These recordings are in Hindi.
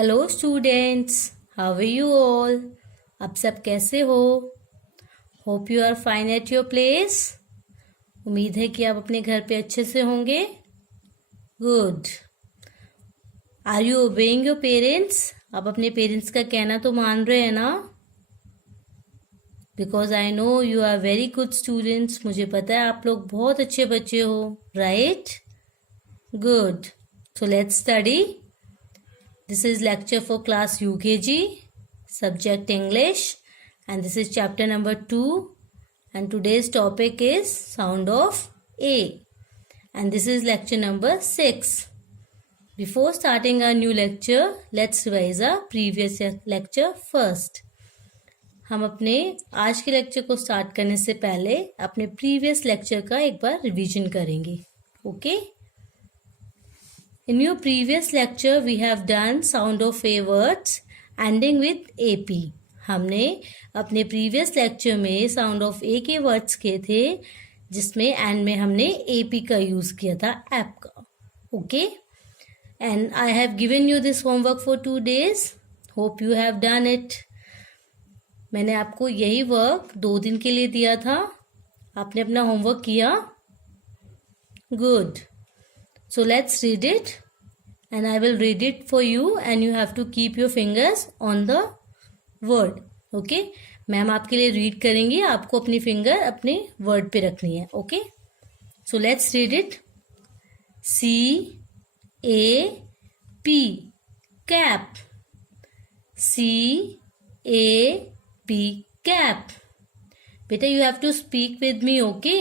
Hello students, how are you all. आप सब कैसे हो? Hope you are fine at your place. उम्मीद है कि आप अपने घर पे अच्छे से होंगे। Good. Are you obeying your parents? आप अपने पेरेंट्स का कहना तो मान रहे हैं ना? Because I know you are very good students. मुझे पता है आप लोग बहुत अच्छे बच्चे हो, right? Good. So let's study. This is lecture for class UKG, subject English, and this is chapter number 2, and today's topic is sound of A, and this is lecture number 6. Before starting our new lecture, let's revise our previous lecture first. हम अपने आज के लेक्चर को स्टार्ट करने से पहले अपने प्रीवियस लेक्चर का एक बार रिवीजन करेंगे, okay? In your previous lecture, we have done sound of A words ending with AP. हमने अपने previous lecture में sound of A के words किए थे, जिसमें end में हमने AP का use किया था, app का, okay? And I have given you this homework for 2 days. Hope you have done it. मैंने आपको यही वर्क 2 दिन के लिए दिया था. आपने अपना होमवर्क किया? Good. So let's read it, and I will read it for you, and you have to keep your fingers on the word. Okay? Ma'am आपके लिए रीड करेंगी, आपको अपनी फिंगर अपने वर्ड पे रखनी है. Okay? So let's read it. CAP cap. CAP cap. बेटा you have to speak with me, okay?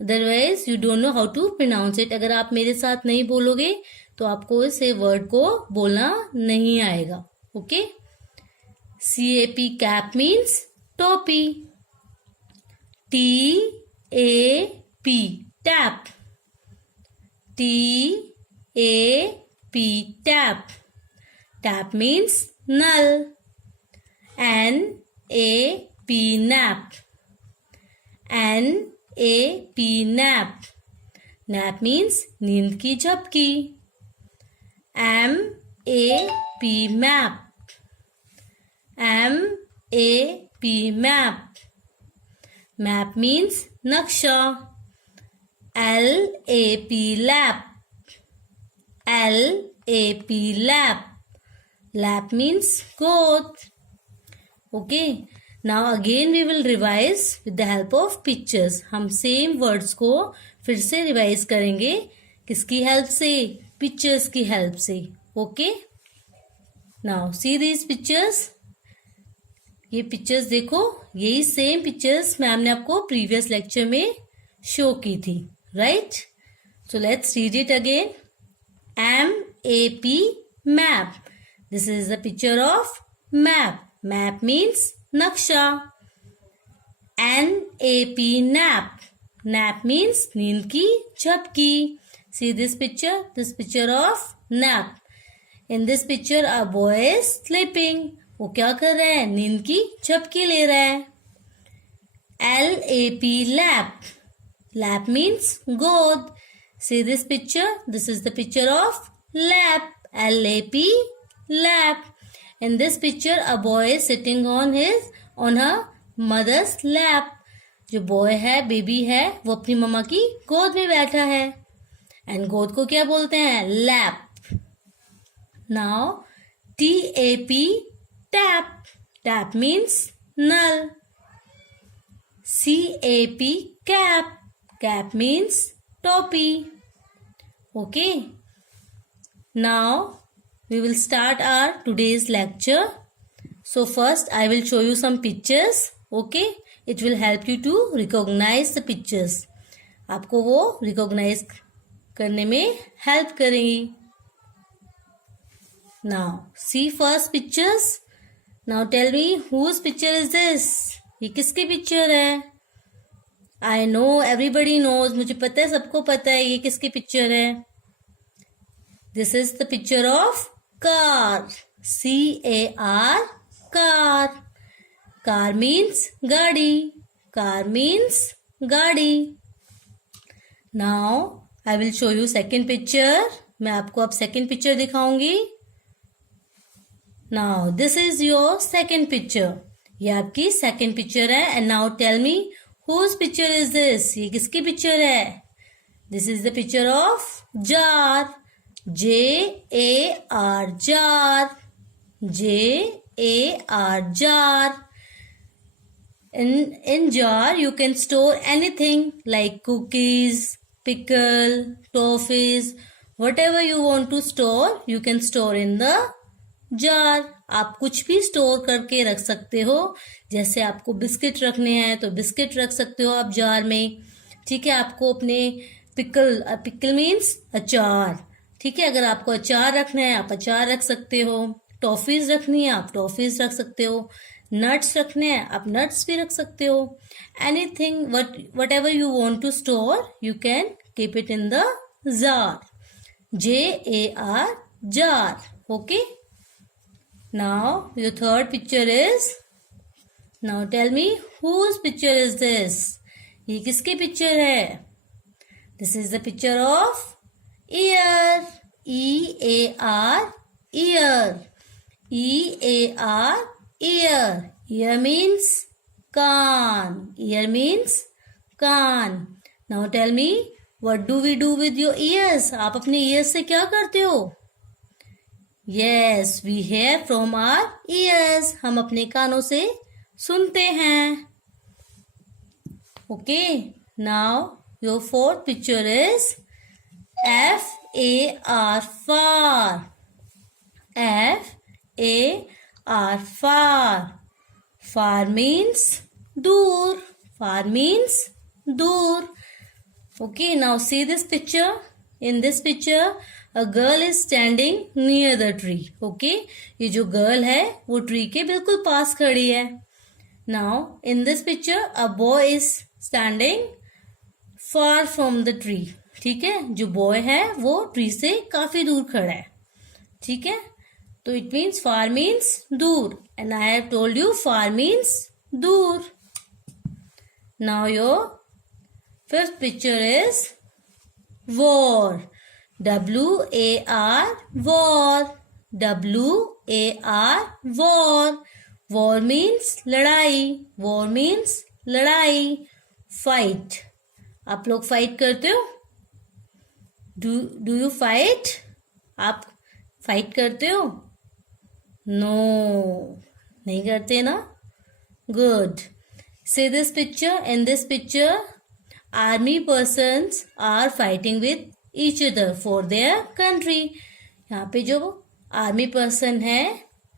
Otherwise you don't know how to pronounce it. अगर आप मेरे साथ नहीं बोलोगे तो आपको इस वर्ड को बोलना नहीं आएगा, ओके? CAP कैप मीन्स टोपी. TAP tap. TAP tap. Tap means नल. NAP nap. NAP nap. Nap means नींद की झपकी. MAP map. MAP map. Map means नक्शा. LAP lap. LAP lap. Lap means गोद. Okay, now again we will revise with the help of pictures. हम सेम वर्ड्स को फिर से रिवाइज करेंगे. किसकी हेल्प से? पिक्चर्स की हेल्प से. Okay, now see these pictures. ये पिक्चर्स देखो, यही सेम पिक्चर्स मैम ने आपको प्रीवियस लेक्चर में शो की थी, right? So let's read it again. MAP map. This is the picture of map. Map means नक्शा. NAP nap. नैप मीन्स नींद की झपकी. See this picture? This picture of nap. In this picture, a boy is sleeping. वो क्या कर रहा है? नींद की झपकी ले रहा है. LAP lap. Lap means गोद. See this picture? This is the picture of lap. LAP lap. In this picture, a boy is sitting on her mother's lap. जो बॉय है, बेबी है, वो अपनी मम्मा की गोद में बैठा है. एंड गोद को क्या बोलते हैं? Lap. Now TAP tap. Tap means नल. CAP cap. कैप मीन्स टोपी. Okay, now we will start our today's lecture. So first I will show you some pictures. Okay, it will help you to recognize the pictures. आपको वो recognize करने में हेल्प करेंगी. Now see first pictures. Now tell me whose picture is this? ये किसकी पिक्चर है? I know everybody knows. मुझे पता है, सबको पता है ये किसकी पिक्चर है. This is the picture of car. CAR car. Car means गाड़ी. Car means गाड़ी. Now I will show you second picture. मैं आपको अब सेकंड पिक्चर दिखाऊंगी. Now this is your second picture. ये आपकी सेकेंड पिक्चर है. And now tell me whose picture is this. ये किसकी पिक्चर है? This is the picture of jar. Jar. jar. Jar. jar. In jar you can store anything like cookies, pickle, toffees, whatever you want to store you can store in the jar. आप कुछ भी स्टोर करके रख सकते हो. जैसे आपको बिस्किट रखने हैं तो बिस्किट रख सकते हो आप जार में. ठीक है. आपको अपने पिकल मीन्स अचार. ठीक है. अगर आपको अचार रखना है आप अचार रख सकते हो. टॉफीज रखनी है आप टॉफीज रख सकते हो. नट्स रखने हैं आप नट्स भी रख सकते हो. Anything whatever you want to store you can keep it in the jar. Jar. jar. Okay. Now your third picture is. Now tell me whose picture is this. ये किसकी पिक्चर है? This is the picture of ear. E-A-R. ear. E-A-R. ear. Ear means can't. Ear means can't. Now tell me what do we do with your ears. आप अपने ears से क्या करते हो? Yes, we hear from our ears. हम अपने कानों से सुनते हैं. Okay. Now your fourth picture is F-A-R. far. F-A-R. far. Far means दूर. Far means दूर. Okay, now see this picture. In this picture, a girl is standing near the tree. Okay, ये जो girl है वो tree के बिल्कुल पास खड़ी है. Now, in this picture, a boy is standing far from the tree. ठीक है. जो boy है वो tree से काफी दूर खड़ा है. ठीक है. तो it means far means दूर. And I have told you far means दूर. Now your fifth picture is war. W-A-R. war. W-A-R. war. War means लड़ाई. War means लड़ाई. Fight. आप लोग फाइट करते हो? Do you fight? आप फाइट करते हो? No. नहीं करते ना? Good. See this picture. In this picture, army persons are fighting with each other for their country. यहाँ पे जो आर्मी पर्सन है,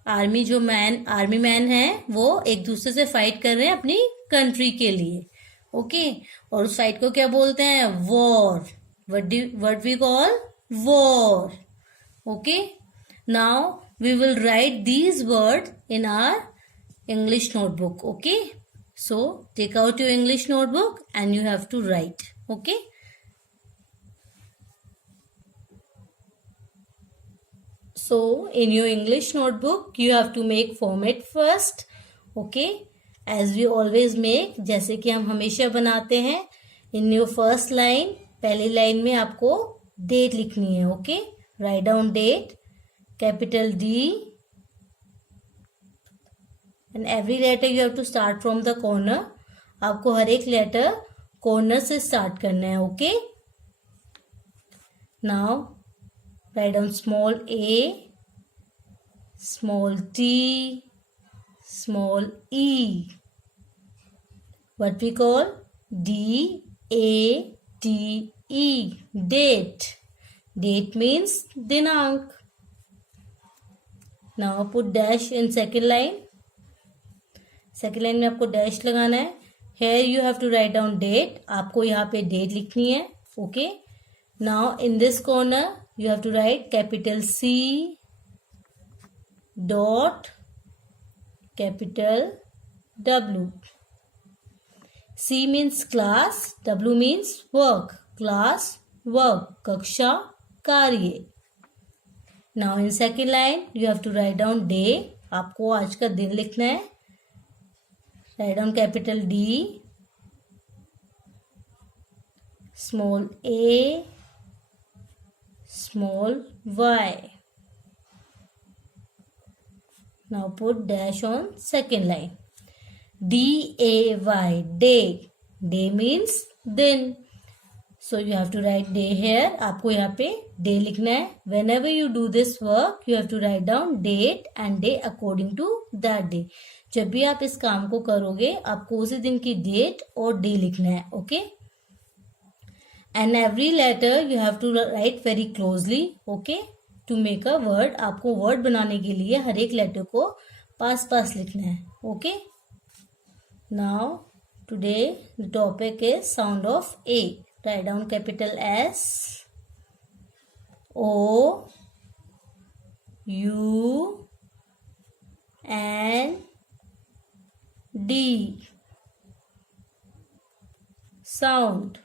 आर्मी मैन है, वो एक दूसरे से फाइट कर रहे हैं अपनी कंट्री के लिए. ओके. और उस फाइट को क्या बोलते हैं? War. What we call war. Okay. Now we will write these word in our English notebook. Okay. So, take out your English notebook and you have to write. Okay? So, in your English notebook, you have to make format first. Okay? As we always make, जैसे कि हम हमेशा बनाते हैं. In your first line, पहली लाइन में आपको date लिखनी है. Okay? Write down date, capital D. And every letter you have to start from the corner. आपको हर एक लेटर कॉर्नर से स्टार्ट करना है. Okay. Now write down small a, small t, small e. What we call D-A-T-E. Date. Date means दिनांक. Now put dash in second line. Second line में आपको डैश लगाना है. Here you have to write down date. आपको यहाँ पे डेट लिखनी है. Okay. Now in this corner you have to write capital C dot capital W. C means class, W means work. Class work, कक्षा कार्य. Now in second line you have to write down day. आपको आज का दिन लिखना है. Write down capital D, small a, small y. Now put dash on second line. D-A-Y, day. Day means दिन. So you have to write day here. आपको यहाँ पे day लिखना है. Whenever you do this work, you have to write down date and day according to that day. जब भी आप इस काम को करोगे, आपको उसी दिन की date और day लिखना है. Okay? And every letter you have to write very closely. Okay? To make a word. आपको word बनाने के लिए हर एक letter को पास पास लिखना है. Okay? Now, today the topic is sound of A. Write down capital S, O, U, and D. Sound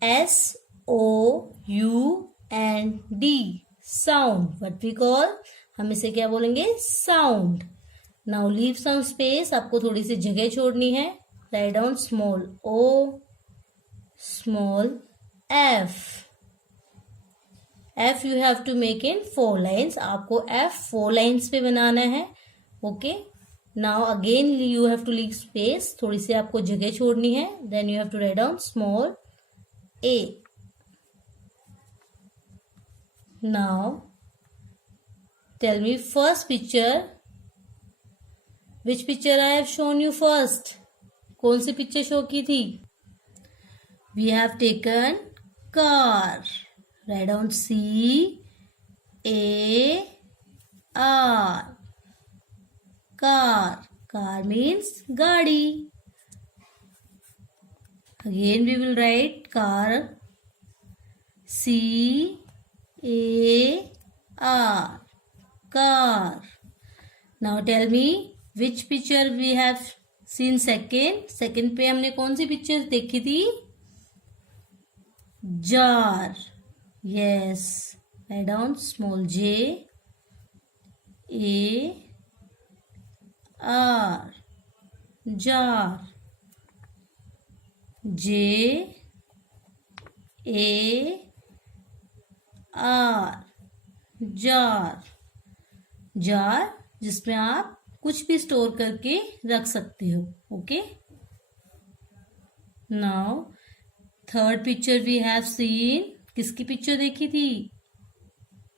S, O, U, and D. Sound. What we call? हम इसे क्या बोलेंगे? Sound. Now leave some space. आपको थोड़ी सी जगह छोड़नी है. Write down small O, small f. F you have to make in 4 lines. आपको F 4 lines पे बनाना है. Okay. Now again you have to leave space. थोड़ी सी आपको जगह छोड़नी है. Then you have to write down small a. Now tell me first picture. Which picture I have shown you first? कौन सी पिक्चर शो की थी? We have taken car. Write down C A R. Car. Car means गाड़ी. Again we will write car. C A R. Car. Now tell me which picture we have seen second. Second पे हमने कौन सी पिक्चर देखी थी? jar. Yes. Write down small j A R. Jar. J A R. jar. jar जिसमें आप कुछ भी स्टोर करके रख सकते हो. Okay. Now third picture we have seen. किसकी पिक्चर देखी थी?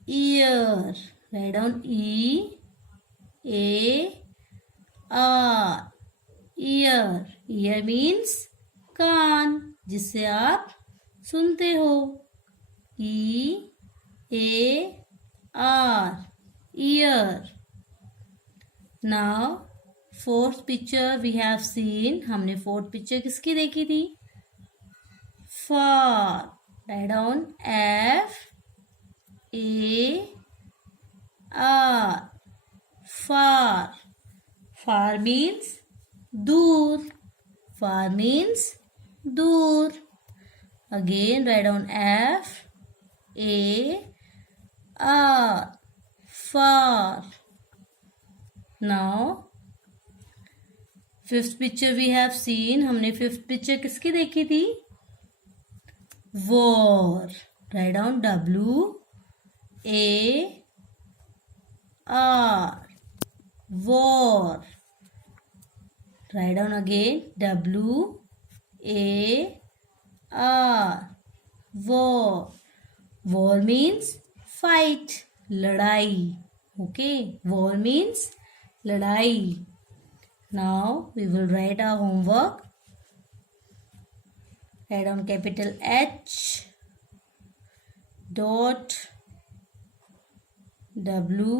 Ear. Write down E A R. Ear. Ear means कान, जिससे आप सुनते हो. E A R. Ear. Now fourth picture we have seen. हमने फोर्थ पिक्चर किसकी देखी थी? Far. Write down F A R. Far. Far means दूर. फार मीन्स दूर. Again write down F A R. Far. Now fifth picture we have seen. हमने फिफ्थ पिक्चर किसकी देखी थी? War. Write down W A R. War. Write down again W A R. War. War means fight, लड़ाई. ओके. वॉर मीन्स लड़ाई. Now we will write our homework. Write down capital H dot W.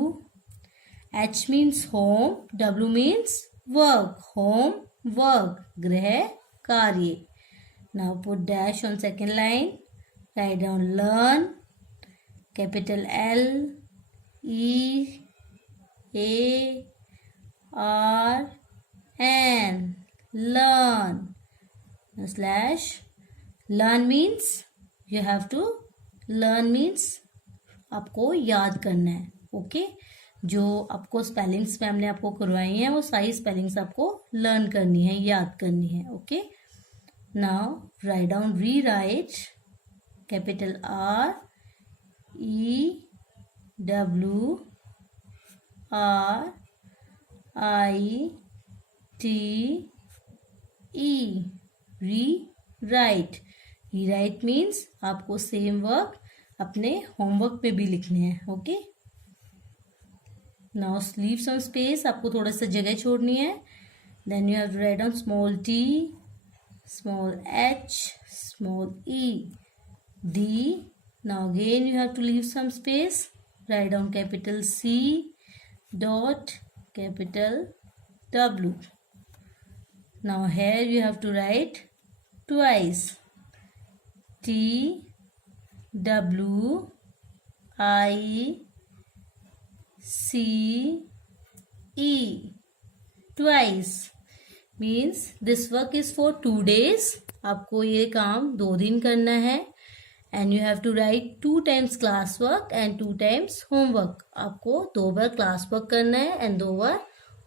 H means home. W means work. Home, work. गृह कार्य. Now put dash on second line. Write down learn. Capital L E A R N. Learn. Slash. Learn means you have to. Learn means आपको याद करना है. ओके. जो आपको स्पेलिंग्स में हमने आपको करवाई हैं वो सारी स्पेलिंग्स आपको लर्न करनी है, याद करनी है. Okay. Now write down rewrite. Capital R E W R rewrite. Rewrite means आपको सेम वर्क अपने होमवर्क पे भी लिखने हैं. Okay, now leave some space. आपको थोड़ा सा जगह छोड़नी है. Then you have to write down small t, small h, small e, d. Now again you have to leave some space. Write down capital C dot capital W. Now here you have to write twice. T W I C E. Twice means this work is for 2 days. आपको ये काम 2 दिन करना है. And you have to write 2 times class work and 2 times homework. आपको 2 बार class work करना है and 2 बार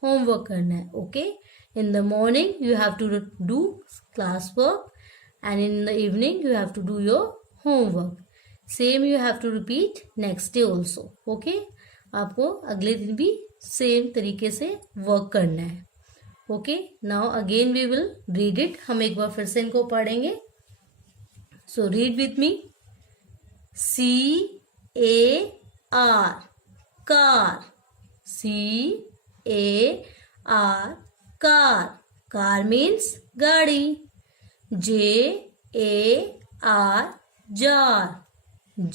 homework करना है. Okay, in the morning you have to do class work and in the evening you have to do your homework. Same you have to repeat next day also. Okay, आपको अगले दिन भी सेम तरीके से वर्क करना है. Okay, now again we will read it. हम एक बार फिर से इनको पढ़ेंगे. So read with me. CAR, car. CAR, car. Car means गाड़ी. JAR, jar.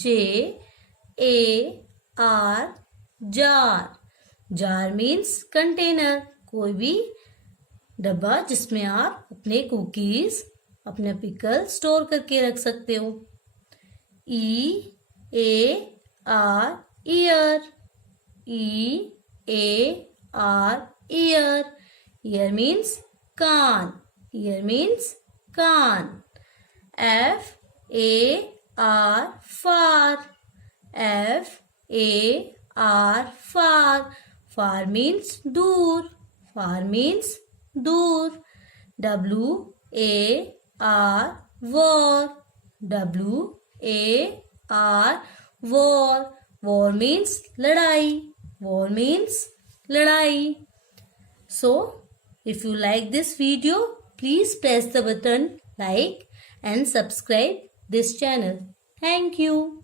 JAR, jar. jar मीन्स कंटेनर. कोई भी डब्बा जिसमें आप अपने कुकीज, अपने पिकल स्टोर करके रख सकते हो. EAR, ear. EAR, ear. Ear means कान. ईयर मीन्स कान. FAR, far. FAR, far. Far means दूर. फार मीन्स दूर. WAR, war. WAR, war. War means लड़ाई. War means लड़ाई. So, if you like this video, please press the button like and subscribe this channel. Thank you.